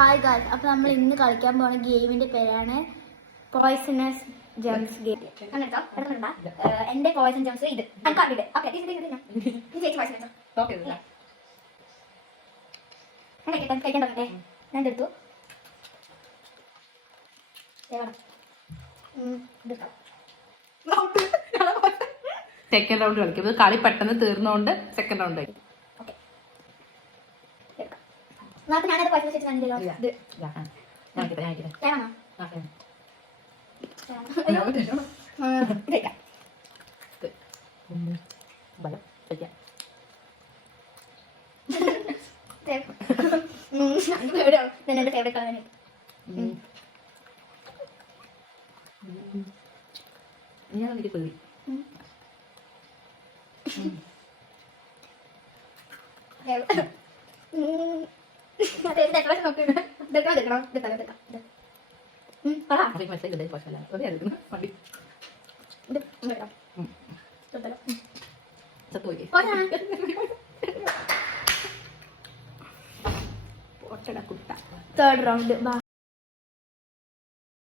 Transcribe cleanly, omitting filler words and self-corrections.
Hi guys, അപ്പോൾ നമ്മൾ ഇന്ന് കളിക്കാൻ പോകുന്ന ഗെയിമിന്റെ പേരാണ് പോയ്സണസ് ജംസ് ഗെയിം. എന്റെ പോയ്സൺ ജംസ് ഇത് കഴിക്കാൻ തുടങ്ങട്ടെ. ഞാൻ എടുത്തു. സെക്കൻഡ് റൗണ്ട് കളിക്കും. കളി പെട്ടെന്ന് തീർന്നുകൊണ്ട് സെക്കൻഡ് റൗണ്ട് കളിക്കും. ഞാനത് പോയ്സൺ വെച്ചിട്ട് എന്റെ ഫേവറേറ്റ് കളർ ഞാൻ എനിക്ക് പേടി. Third round.